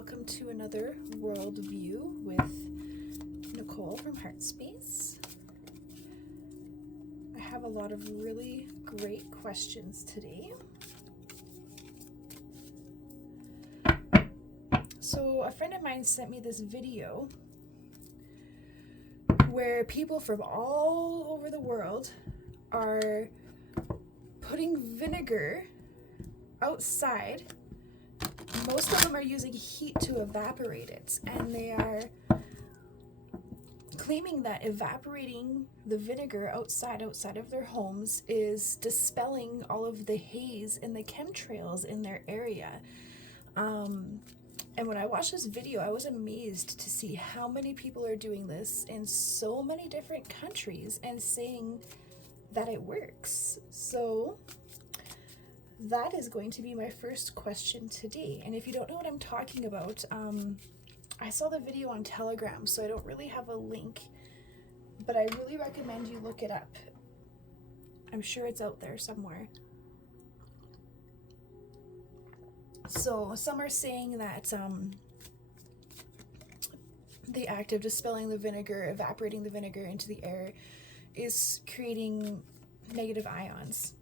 welcome to another Worldview with Nicole from Heartspace. I have a lot of really great questions today. So a friend of mine sent me this video where people from all over the world are putting vinegar outside. Most of them are using heat to evaporate it, and they are claiming that evaporating the vinegar outside of their homes is dispelling all of the haze and the chemtrails in their area. And when I watched this video, I was amazed to see how many people are doing this in so many different countries and saying that it works. So that is going to be my first question today. And if you don't know what I'm talking about, I saw the video on Telegram, so I don't really have a link, but I really recommend you look it up. I'm sure it's out there somewhere. So some are saying that the act of dispelling the vinegar, evaporating the vinegar into the air, is creating negative ions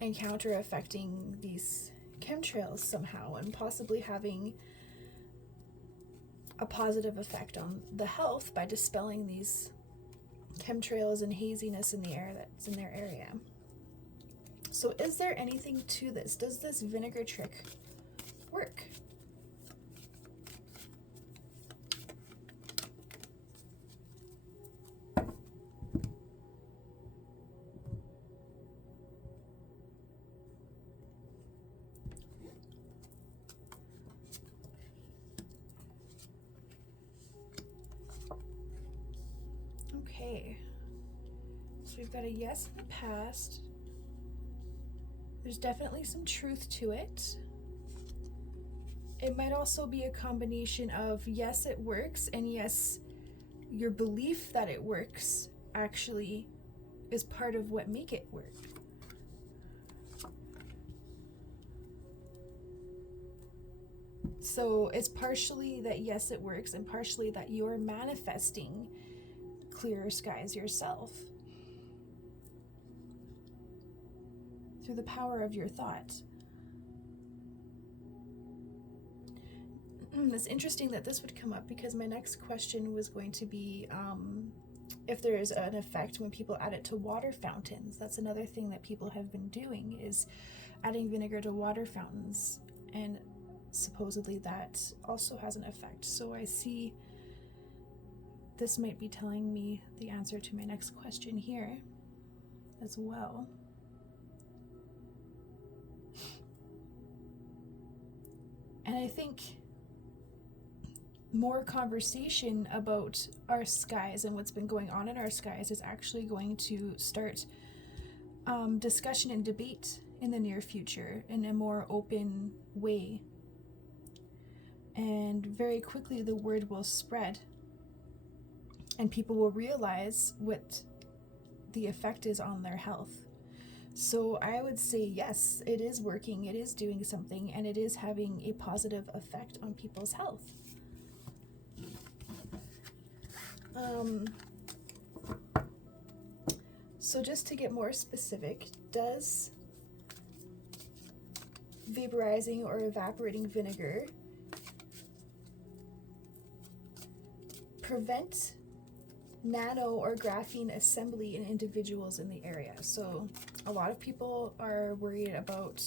and counter affecting these chemtrails somehow, and possibly having a positive effect on the health by dispelling these chemtrails and haziness in the air that's in their area. So is there anything to this? Does this vinegar trick work? Okay, so we've got a yes in the past. There's definitely some truth to it. It might also be a combination of yes, it works, and yes, your belief that it works actually is part of what make it work. So it's partially that yes, it works, and partially that you're manifesting clearer skies yourself through the power of your thought. It's interesting that this would come up, because my next question was going to be if there is an effect when people add it to water fountains. That's another thing that people have been doing, is adding vinegar to water fountains, and supposedly that also has an effect. So I see this might be telling me the answer to my next question here as well. And I think more conversation about our skies and what's been going on in our skies is actually going to start discussion and debate in the near future in a more open way. And very quickly the word will spread, and people will realize what the effect is on their health. So I would say yes, it is working, it is doing something, and it is having a positive effect on people's health. So just to get more specific, does vaporizing or evaporating vinegar prevent nano or graphene assembly in individuals in the area? So a lot of people are worried about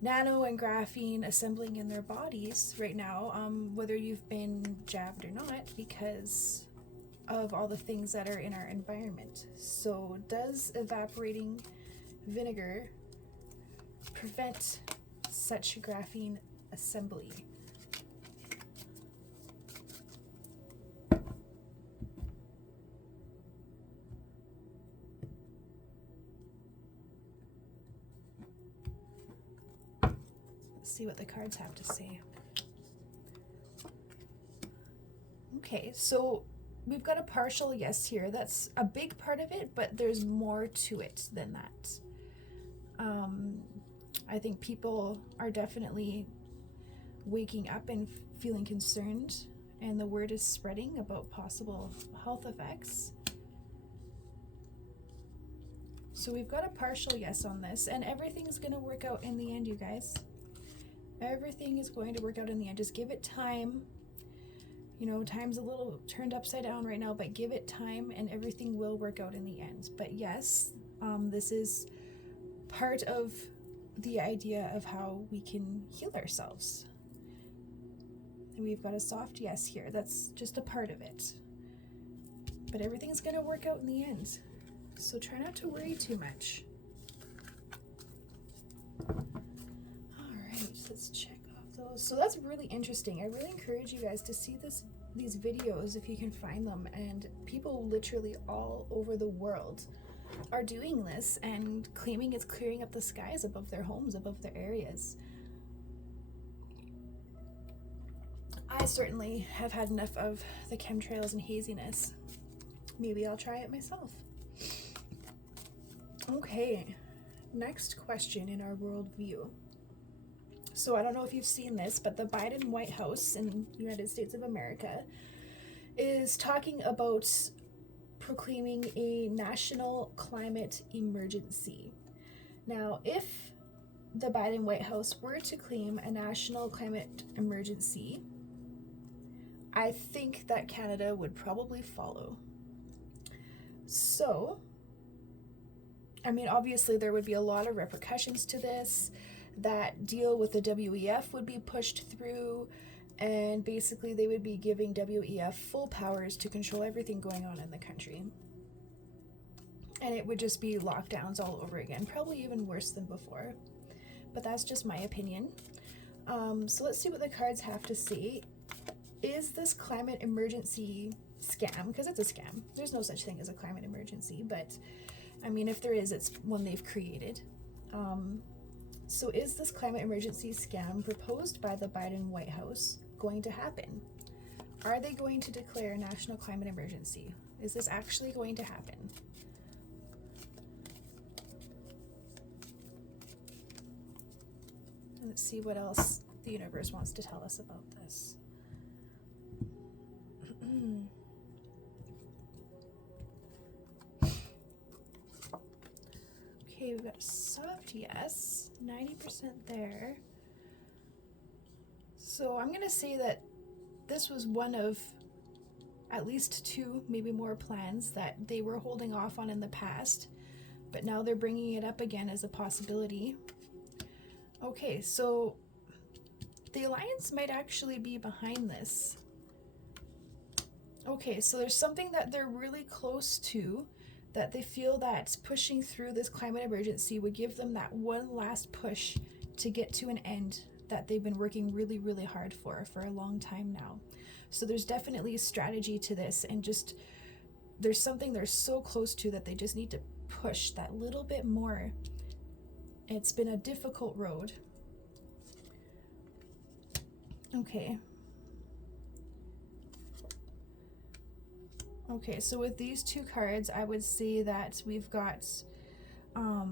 nano and graphene assembling in their bodies right now, whether you've been jabbed or not, because of all the things that are in our environment. So does evaporating vinegar prevent such graphene assembly? See what the cards have to say. Okay, so we've got a partial yes here. That's a big part of it, but there's more to it than that. I think people are definitely waking up and feeling concerned, and the word is spreading about possible health effects. So we've got a partial yes on this, and everything's going to work out in the end, you guys. Everything is going to work out in the end. Just give it time. You know, time's a little turned upside down right now, but give it time and everything will work out in the end. But yes, this is part of the idea of how we can heal ourselves. And we've got a soft yes here. That's just a part of it. But everything's going to work out in the end. So try not to worry too much. All right, let's check off those. So that's really interesting. I really encourage you guys to see these videos if you can find them. And people literally all over the world are doing this and claiming it's clearing up the skies above their homes, above their areas. I certainly have had enough of the chemtrails and haziness. Maybe I'll try it myself. Okay, next question in our worldview. So I don't know if you've seen this, but the Biden White House in the United States of America is talking about proclaiming a national climate emergency. Now, if the Biden White House were to claim a national climate emergency, I think that Canada would probably follow. So, I mean, obviously there would be a lot of repercussions to this. That deal with the WEF would be pushed through, and basically they would be giving WEF full powers to control everything going on in the country. And it would just be lockdowns all over again, probably even worse than before. But that's just my opinion. So let's see what the cards have to say. Is this climate emergency scam? Because it's a scam. There's no such thing as a climate emergency, but I mean, if there is, it's one they've created. So is this climate emergency scam proposed by the Biden White House going to happen? Are they going to declare a national climate emergency? Is this actually going to happen? Let's see what else the universe wants to tell us about this. Okay, we've got a soft yes, 90% there. So I'm going to say that this was one of at least two, maybe more plans that they were holding off on in the past, but now they're bringing it up again as a possibility. Okay, so the Alliance might actually be behind this. Okay, so there's something that they're really close to, that they feel that pushing through this climate emergency would give them that one last push to get to an end that they've been working really, really hard for a long time now. So there's definitely a strategy to this, and just there's something they're so close to that they just need to push that little bit more. It's been a difficult road. Okay. Okay, so with these two cards, I would say that we've got a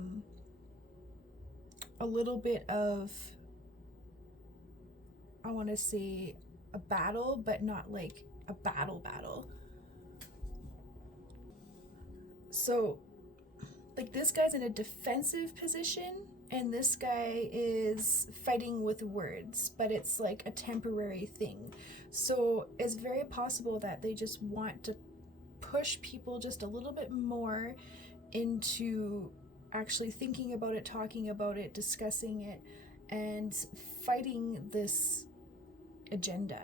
little bit of, I want to say a battle, but not like a battle. So like this guy's in a defensive position and this guy is fighting with words, but it's like a temporary thing. So it's very possible that they just want to push people just a little bit more into actually thinking about it, talking about it, discussing it, and fighting this agenda.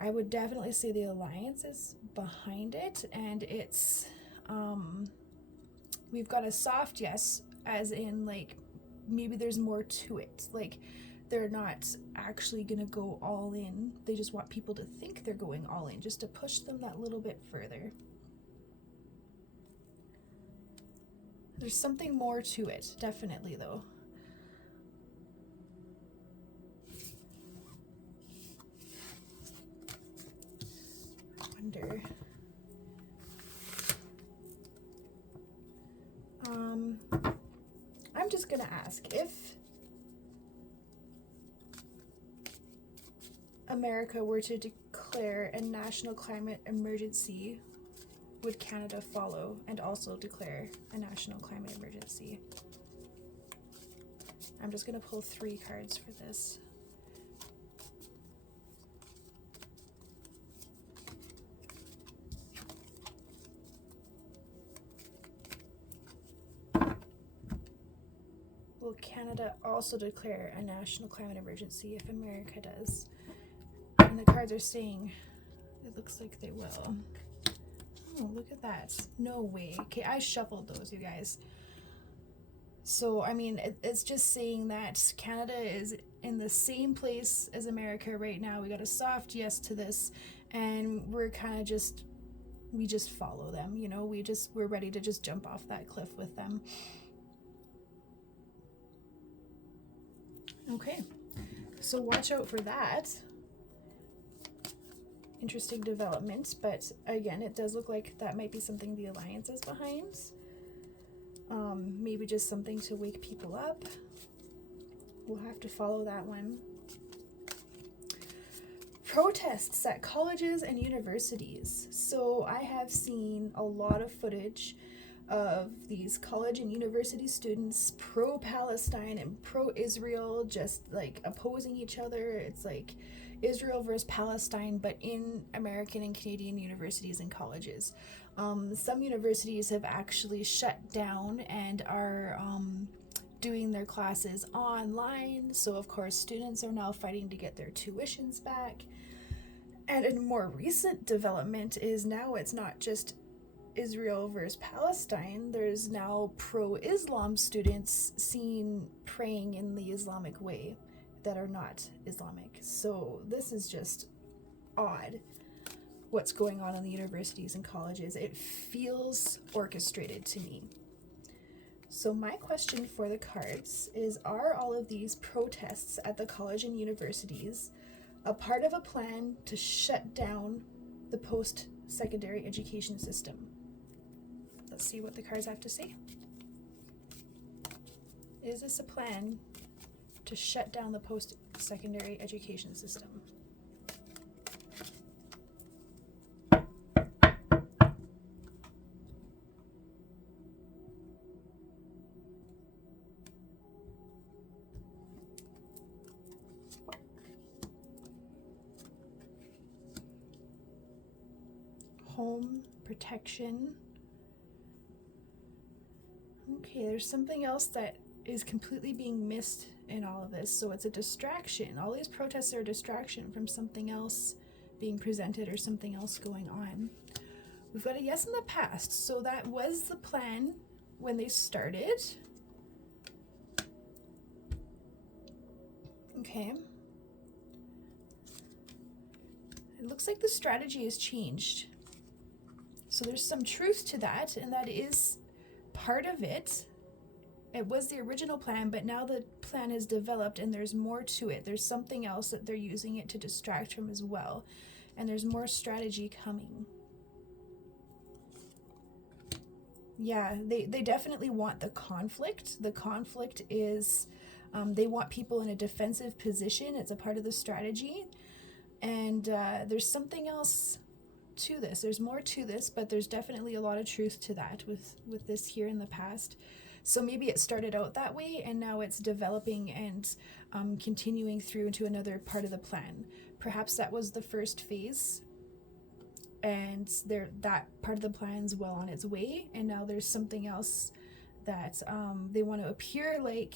I would definitely say the Alliance is behind it, and it's we've got a soft yes, as in like maybe there's more to it. Like they're not actually gonna go all in. They just want people to think they're going all in, just to push them that little bit further. There's something more to it, definitely though. I wonder. I'm just gonna ask if America were to declare a national climate emergency, would Canada follow and also declare a national climate emergency? I'm just going to pull 3 cards for this. Will Canada also declare a national climate emergency if America does? And the cards are saying it looks like they will. Oh, look at that. No way. Okay, I shuffled those, you guys. So, I mean, it's just saying that Canada is in the same place as America right now. We got a soft yes to this, and we're kind of just, we just follow them, you know? We're ready to just jump off that cliff with them. Okay, so watch out for that. Interesting development, but again, it does look like that might be something the Alliance is behind. Maybe just something to wake people up. We'll have to follow that one. Protests at colleges and universities. So I have seen a lot of footage of these college and university students pro-Palestine and pro-Israel, just like opposing each other. It's like Israel versus Palestine, but in American and Canadian universities and colleges. Some universities have actually shut down and are doing their classes online. So of course students are now fighting to get their tuitions back. And a more recent development is now it's not just Israel versus Palestine. There's now pro-Islam students seen praying in the Islamic way that are not Islamic. So this is just odd what's going on in the universities and colleges. It feels orchestrated to me. So my question for the cards is, are all of these protests at the college and universities a part of a plan to shut down the post-secondary education system? Let's see what the cards have to say. Is this a plan to shut down the post-secondary education system? Home protection. Okay, there's something else that is completely being missed in all of this. So it's a distraction. All these protests are a distraction from something else being presented or something else going on. We've got a yes in the past. So that was the plan when they started. Okay. It looks like the strategy has changed. So there's some truth to that, and that is part of it. It was the original plan, but now the plan has developed and there's more to it. There's something else that they're using it to distract from as well. And there's more strategy coming. Yeah, they definitely want the conflict. The conflict is, they want people in a defensive position. It's a part of the strategy. And there's something else to this. There's more to this, but there's definitely a lot of truth to that with this here in the past. So maybe it started out that way and now it's developing and continuing through into another part of the plan. Perhaps that was the first phase and that part of the plan's well on its way, and now there's something else that they want to appear like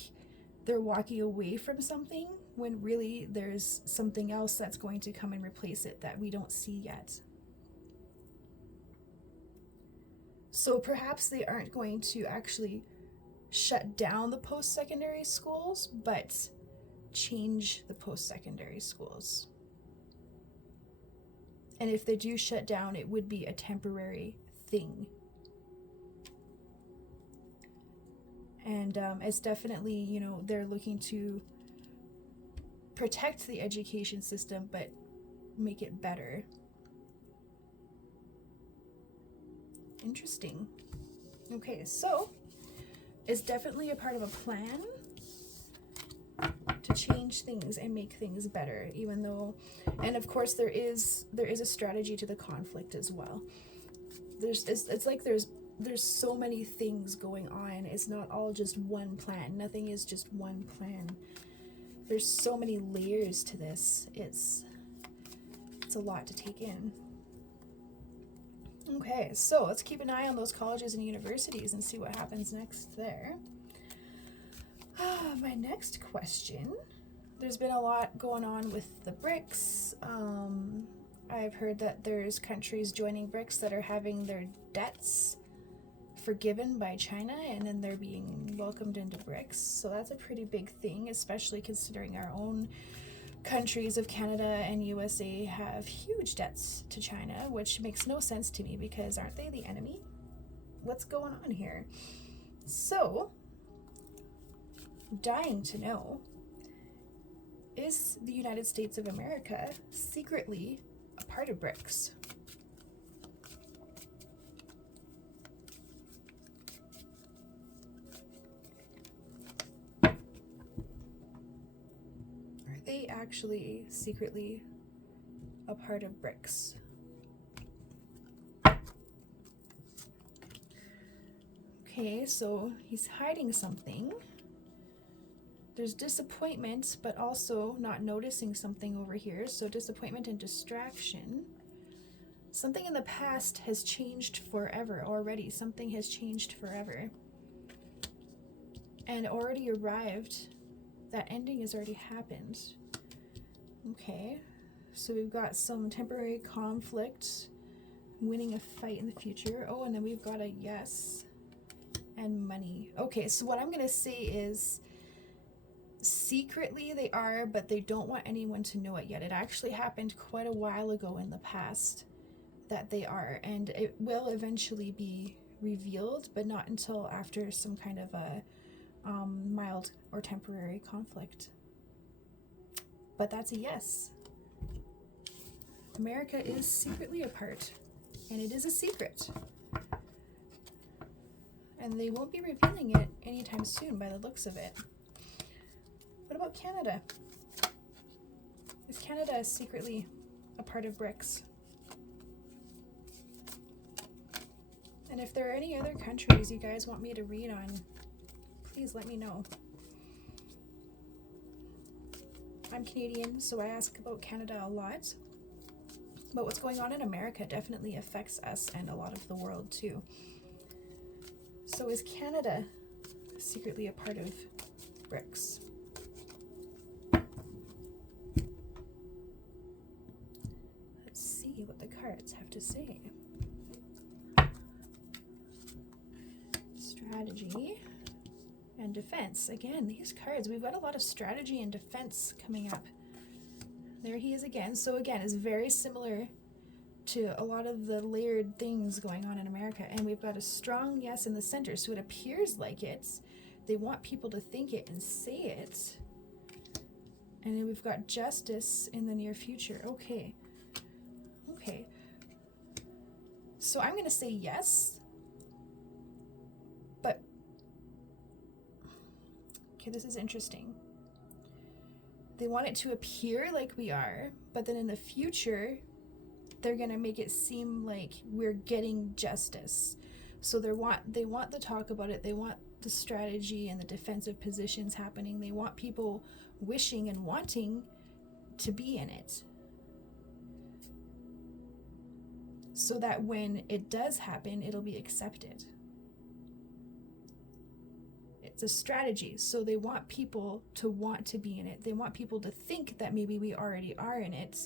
they're walking away from something when really there's something else that's going to come and replace it that we don't see yet. So perhaps they aren't going to actually shut down the post-secondary schools, but change the post-secondary schools. And if they do shut down, it would be a temporary thing. And it's definitely, you know, they're looking to protect the education system, but make it better. Interesting. Okay, so it's definitely a part of a plan to change things and make things better, even though, and of course there is a strategy to the conflict as well. It's like there's so many things going on. It's not all just one plan. Nothing is just one plan. There's so many layers to this. It's a lot to take in. Okay, so let's keep an eye on those colleges and universities and see what happens next there. My next question. There's been a lot going on with the BRICS. I've heard that there's countries joining BRICS that are having their debts forgiven by China, and then they're being welcomed into BRICS. So that's a pretty big thing, especially considering our own countries of Canada and USA have huge debts to China, which makes no sense to me because aren't they the enemy? What's going on here? So, dying to know, is the United States of America secretly a part of BRICS? Are they actually secretly a part of BRICS? Okay, so he's hiding something. There's disappointment, but also not noticing something over here. So disappointment and distraction. Something in the past has changed forever already. Something has changed forever. And already arrived. That ending has already happened. Okay. So we've got some temporary conflict. Winning a fight in the future. Oh, and then we've got a yes. And money. Okay, so what I'm going to say is secretly they are, but they don't want anyone to know it yet. It actually happened quite a while ago in the past that they are, and it will eventually be revealed, but not until after some kind of a mild or temporary conflict. But that's a yes. America is secretly a part, and it is a secret. And they won't be revealing it anytime soon by the looks of it. What about Canada? Is Canada secretly a part of BRICS? And if there are any other countries you guys want me to read on, please let me know. I'm Canadian, so I ask about Canada a lot. But what's going on in America definitely affects us and a lot of the world too. So is Canada secretly a part of BRICS? Let's see what the cards have to say. Strategy and defense. Again, these cards, we've got a lot of strategy and defense coming up. There he is again. So again, it's very similar to a lot of the layered things going on in America. And we've got a strong yes in the center. So it appears like it's, they want people to think it and say it. And then we've got justice in the near future. Okay. Okay. So I'm going to say yes. But, okay, this is interesting. They want it to appear like we are, but then in the future, they're going to make it seem like we're getting justice. So they want the talk about it. They want the strategy and the defensive positions happening. They want people wishing and wanting to be in it. So that when it does happen, it'll be accepted. It's a strategy. So they want people to want to be in it. They want people to think that maybe we already are in it.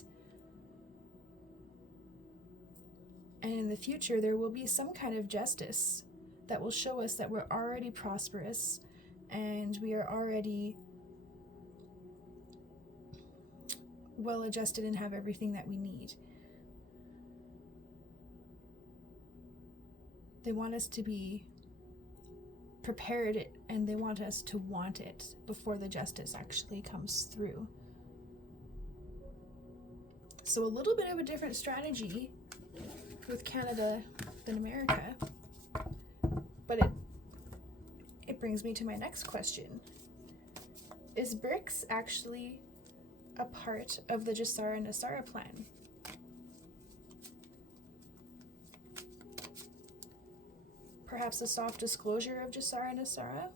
And in the future, there will be some kind of justice that will show us that we're already prosperous and we are already well adjusted and have everything that we need. They want us to be prepared and they want us to want it before the justice actually comes through. So a little bit of a different strategy with Canada than America, but it brings me to my next question. Is BRICS actually a part of the Jasara Nasara plan? Perhaps a soft disclosure of Jasara Nasara?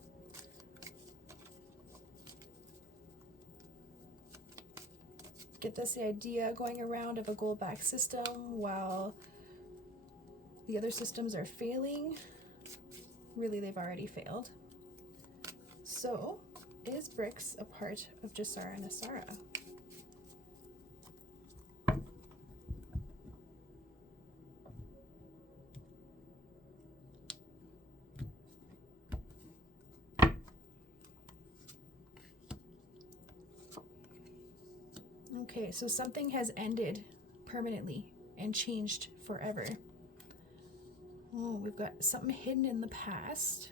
Get this idea going around of a gold-backed system while the other systems are failing. Really, they've already failed. So, is BRICS a part of Jasara Nasara? Okay, so something has ended permanently and changed forever. Oh, we've got something hidden in the past.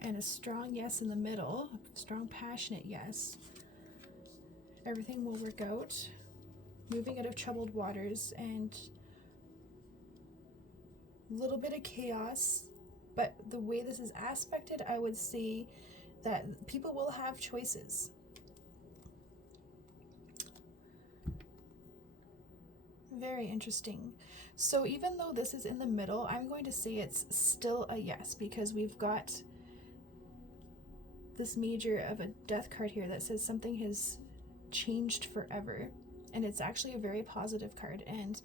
And a strong yes in the middle. A strong, passionate yes. Everything will work out. Moving out of troubled waters and a little bit of chaos. But the way this is aspected, I would say that people will have choices. Very interesting. So even though this is in the middle, I'm going to say it's still a yes, because we've got this major of a death card here that says something has changed forever. And it's actually a very positive card. And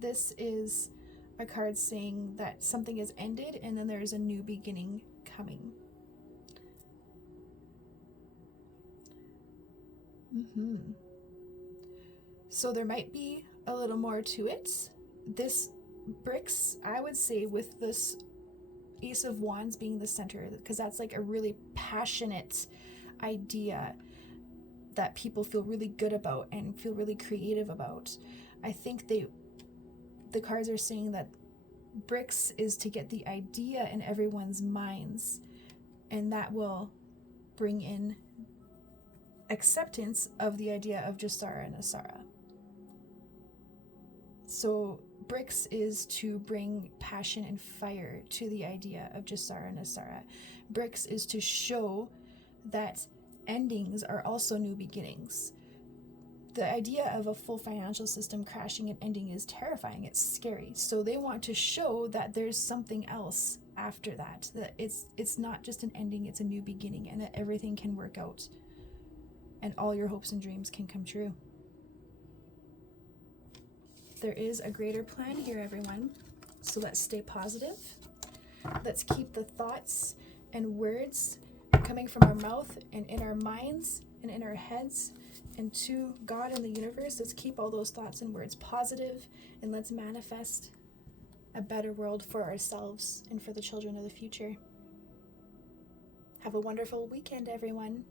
this is a card saying that something has ended and then there's a new beginning coming. So there might be a little more to it. This BRICS, I would say, with this Ace of Wands being the center, because that's like a really passionate idea that people feel really good about and feel really creative about. I think the cards are saying that BRICS is to get the idea in everyone's minds, and that will bring in acceptance of the idea of Jasara and Nasara. So BRICS is to bring passion and fire to the idea of Jasara and Nasara. BRICS is to show that endings are also new beginnings. The idea of a full financial system crashing and ending is terrifying. It's scary. So they want to show that there's something else after that. That it's not just an ending, it's a new beginning, and that everything can work out. And all your hopes and dreams can come true. There is a greater plan here, everyone. So let's stay positive. Let's keep the thoughts and words coming from our mouth and in our minds and in our heads and to God and the universe. Let's keep all those thoughts and words positive, and let's manifest a better world for ourselves and for the children of the future. Have a wonderful weekend, everyone.